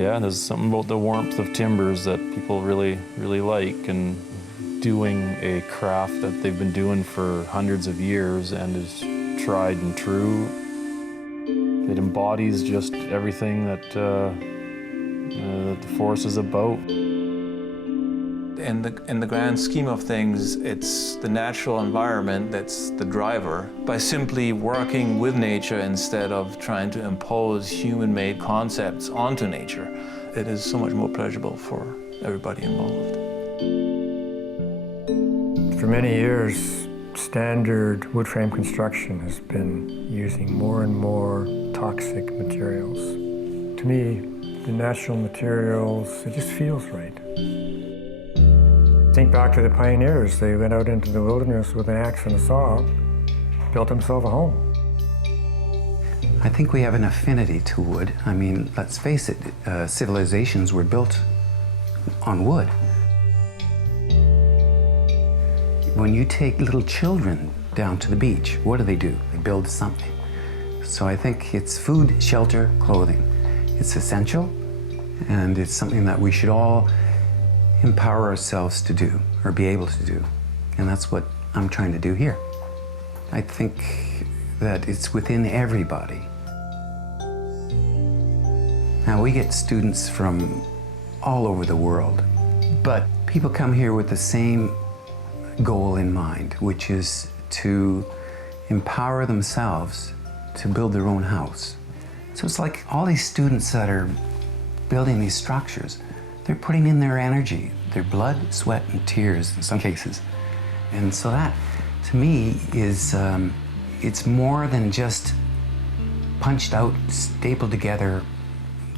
Yeah, there's something about the warmth of timbers that people really, really like, and doing a craft that they've been doing for hundreds of years and is tried and true. It embodies just everything that the forest is about. In the grand scheme of things, it's the natural environment that's the driver. By simply working with nature instead of trying to impose human-made concepts onto nature, it is so much more pleasurable for everybody involved. For many years, standard wood frame construction has been using more and more toxic materials. To me, the natural materials, it just feels right. Think back to the pioneers. They went out into the wilderness with an axe and a saw, built themselves a home. I think we have an affinity to wood. I mean, let's face it, civilizations were built on wood. When you take little children down to the beach, what do? They build something. So I think it's food, shelter, clothing. It's essential, and it's something that we should all empower ourselves to do, or be able to do. And that's what I'm trying to do here. I think that it's within everybody. Now, we get students from all over the world, but people come here with the same goal in mind, which is to empower themselves to build their own house. So it's like all these students that are building these structures, they're putting in their energy, their blood, sweat, and tears in some cases. And so that, to me, is, it's more than just punched out, stapled together,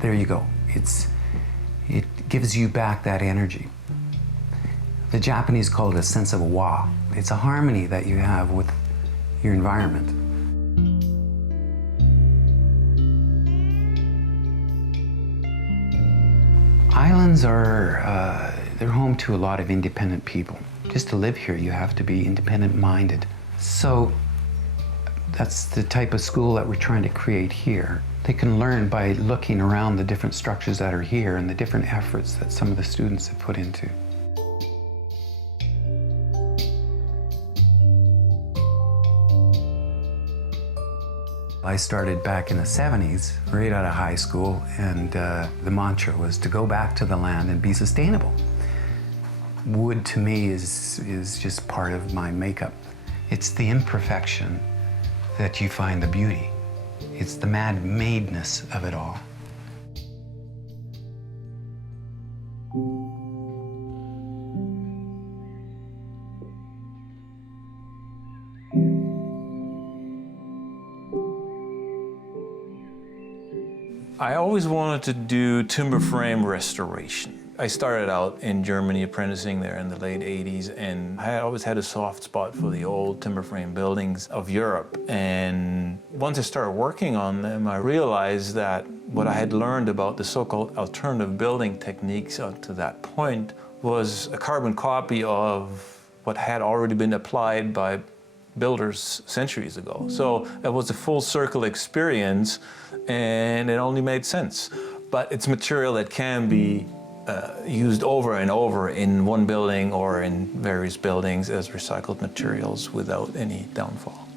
there you go. It gives you back that energy. The Japanese call it a sense of wa. It's a harmony that you have with your environment. Islands are, they're home to a lot of independent people. Just to live here, you have to be independent-minded. So that's the type of school that we're trying to create here. They can learn by looking around the different structures that are here and the different efforts that some of the students have put into. I started back in the 70s, right out of high school, and the mantra was to go back to the land and be sustainable. Wood, to me, is just part of my makeup. It's the imperfection that you find the beauty. It's the man-madeness of it all. I always wanted to do timber frame restoration. I started out in Germany apprenticing there in the late 80s, and I always had a soft spot for the old timber frame buildings of Europe. And once I started working on them, I realized that what I had learned about the so-called alternative building techniques up to that point was a carbon copy of what had already been applied by builders centuries ago. So it was a full circle experience, and it only made sense. But it's material that can be used over and over in one building or in various buildings as recycled materials without any downfall.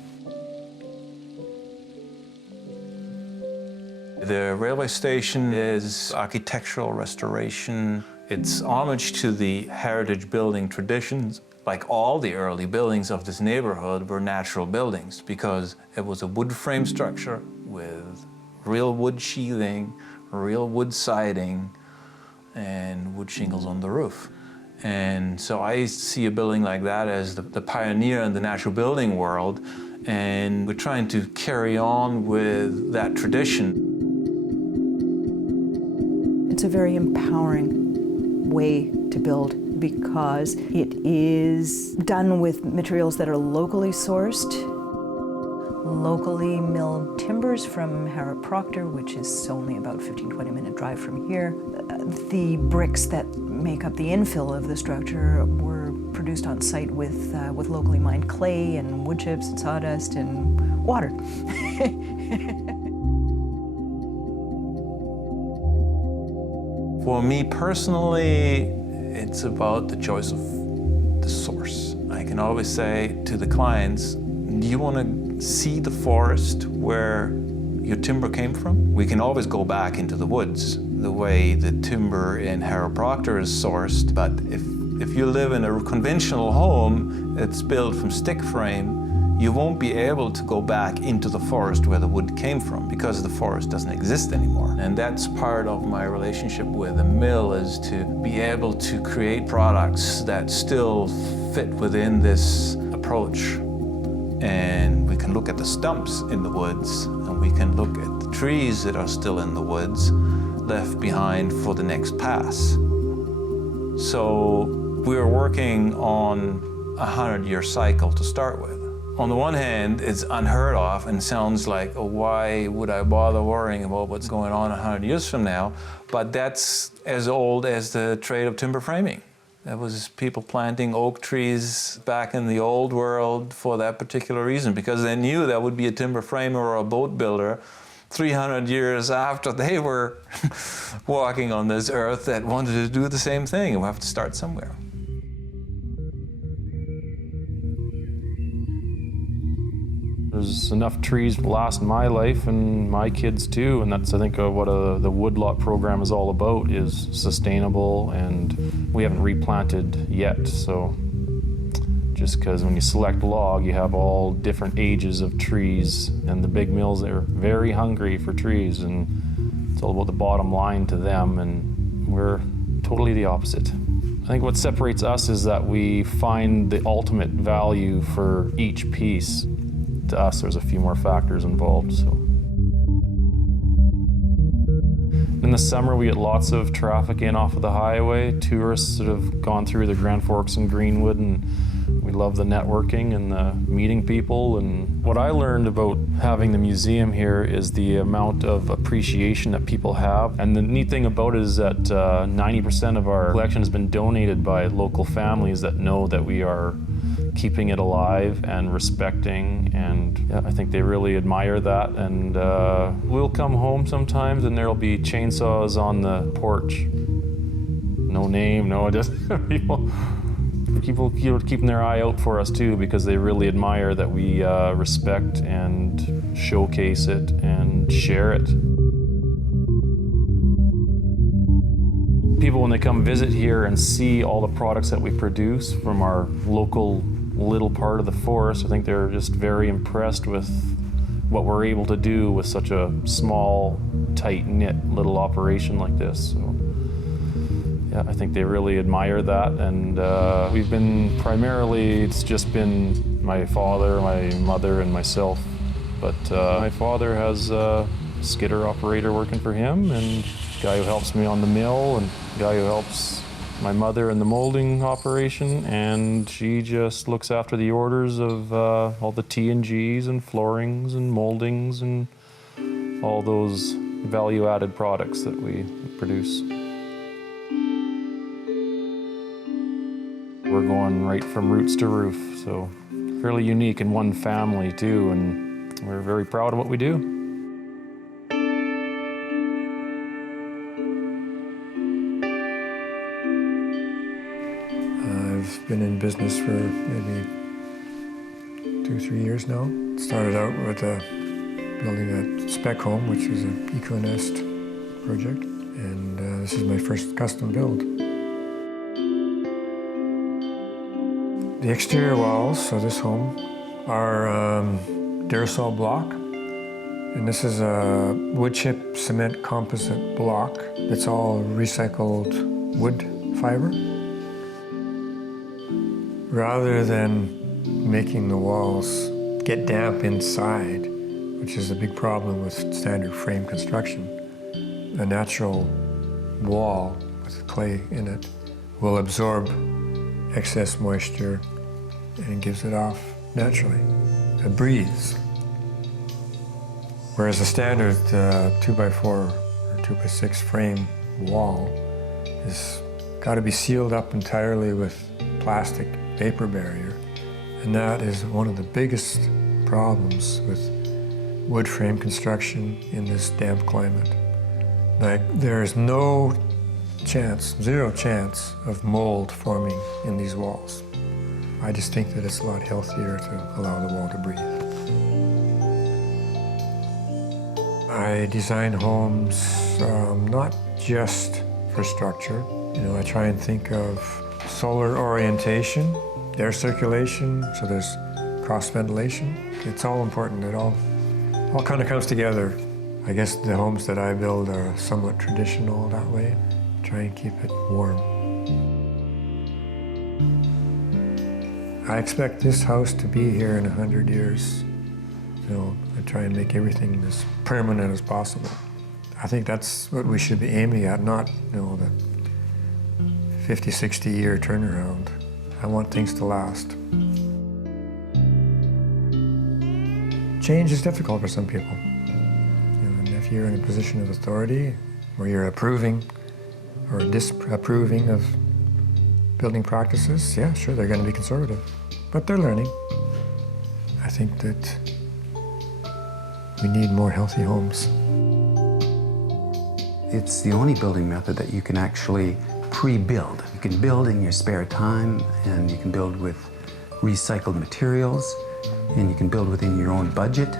The railway station is architectural restoration. It's homage to the heritage building traditions. Like all the early buildings of this neighborhood were natural buildings because it was a wood frame structure with real wood sheathing, real wood siding, and wood shingles on the roof. And so I see a building like that as the pioneer in the natural building world, and we're trying to carry on with that tradition. It's a very empowering way to build because it is done with materials that are locally sourced, locally milled timbers from Harrop Proctor, which is only about 15-20 minute drive from here. The bricks that make up the infill of the structure were produced on site with locally mined clay and wood chips and sawdust and water. 'Cause For me personally, it's about the choice of the source. I can always say to the clients, do you want to see the forest where your timber came from? We can always go back into the woods, the way the timber in Harold Proctor is sourced, but if you live in a conventional home that's built from stick frame, you won't be able to go back into the forest where the wood came from because the forest doesn't exist anymore. And that's part of my relationship with the mill, is to be able to create products that still fit within this approach. And we can look at the stumps in the woods, and we can look at the trees that are still in the woods, left behind for the next pass. So we're working on a 100-year cycle to start with. On the one hand, it's unheard of and sounds like, oh, why would I bother worrying about what's going on 100 years from now? But that's as old as the trade of timber framing. That was people planting oak trees back in the old world for that particular reason, because they knew there would be a timber framer or a boat builder 300 years after they were walking on this earth that wanted to do the same thing, and we have to start somewhere. There's enough trees to last my life and my kids too, and that's, I think, what the woodlot program is all about, is sustainable, and we haven't replanted yet. So just because when you select log, you have all different ages of trees, and the big mills, they're very hungry for trees, and it's all about the bottom line to them, and we're totally the opposite. I think what separates us is that we find the ultimate value for each piece. To us, there's a few more factors involved. So in the summer, we get lots of traffic in off of the highway, tourists that have gone through the Grand Forks and Greenwood, and we love the networking and the meeting people. And what I learned about having the museum here is the amount of appreciation that people have. And the neat thing about it is that 90% of our collection has been donated by local families that know that we are keeping it alive and respecting, and yeah, I think they really admire that. And we'll come home sometimes and there'll be chainsaws on the porch. No name, no, just people keeping their eye out for us too, because they really admire that we respect and showcase it and share it. People, when they come visit here and see all the products that we produce from our local little part of the forest, I think they're just very impressed with what we're able to do with such a small, tight-knit little operation like this. So, yeah, I think they really admire that, and we've been primarily, it's just been my father, my mother, and myself. But my father has a skidder operator working for him, and a guy who helps me on the mill, and a guy who helps my mother in the molding operation, and she just looks after the orders of all the T&Gs and floorings and moldings and all those value-added products that we produce. We're going right from roots to roof, so fairly unique in one family too, and we're very proud of what we do. I've been in business for maybe 2-3 years now. Started out with building a spec home, which is an eco-nest project, and this is my first custom build. The exterior walls of this home are Durasol block, and this is a wood chip cement composite block. It's all recycled wood fiber. Rather than making the walls get damp inside, which is a big problem with standard frame construction, a natural wall with clay in it will absorb excess moisture and gives it off naturally. It breathes. Whereas a standard 2x4 or 2x6 frame wall is got to be sealed up entirely with plastic vapor barrier, and that is one of the biggest problems with wood frame construction in this damp climate. Like, there is no chance, zero chance of mold forming in these walls. I just think that it's a lot healthier to allow the wall to breathe. I design homes not just for structure. You know, I try and think of solar orientation, air circulation, so there's cross ventilation. It's all important. It all kind of comes together. I guess the homes that I build are somewhat traditional that way. Try and keep it warm. I expect this house to be here in 100 years. You know, I try and make everything as permanent as possible. I think that's what we should be aiming at, not, you know, the 50, 60 year turnaround. I want things to last. Change is difficult for some people. You know, and if you're in a position of authority where you're approving or disapproving of building practices, yeah, sure, they're going to be conservative, but they're learning. I think that we need more healthy homes. It's the only building method that you can actually pre-build. You can build in your spare time, and you can build with recycled materials, and you can build within your own budget.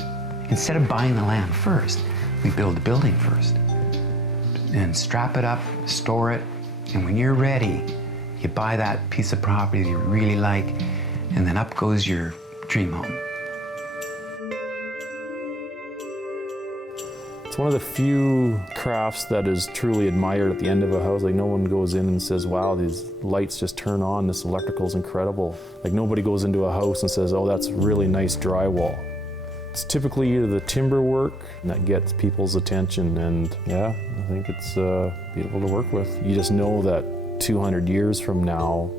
Instead of buying the land first, we build the building first. And strap it up, store it, and when you're ready, you buy that piece of property that you really like, and then up goes your dream home. It's one of the few crafts that is truly admired at the end of a house. Like, no one goes in and says, wow, these lights just turn on, this electrical's incredible. Like, nobody goes into a house and says, oh, that's really nice drywall. It's typically either the timber work that gets people's attention, and yeah, I think it's beautiful to work with. You just know that 200 years from now,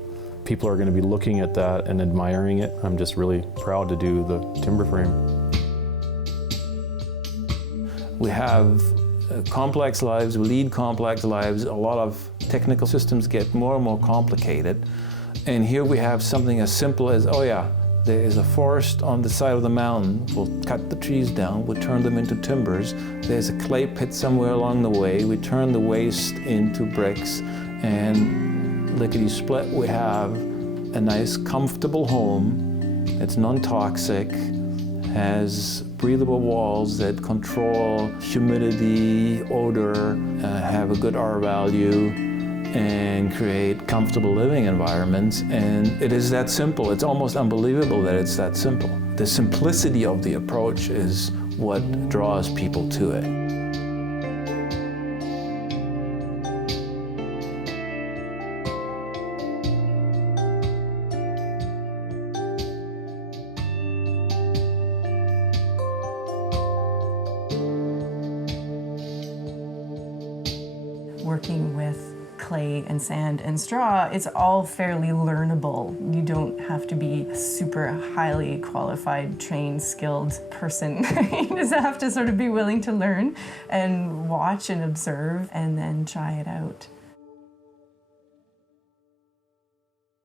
people are going to be looking at that and admiring it. I'm just really proud to do the timber frame. We have complex lives, we lead complex lives. A lot of technical systems get more and more complicated. And here we have something as simple as, oh yeah, there is a forest on the side of the mountain. We'll cut the trees down, we'll turn them into timbers. There's a clay pit somewhere along the way. We turn the waste into bricks, and lickety-split, we have a nice, comfortable home. It's non-toxic, has breathable walls that control humidity, odor, have a good R value, and create comfortable living environments. And it is that simple. It's almost unbelievable that it's that simple. The simplicity of the approach is what draws people to it. Working with clay and sand and straw, it's all fairly learnable. You don't have to be a super highly qualified, trained, skilled person. You just have to sort of be willing to learn and watch and observe and then try it out.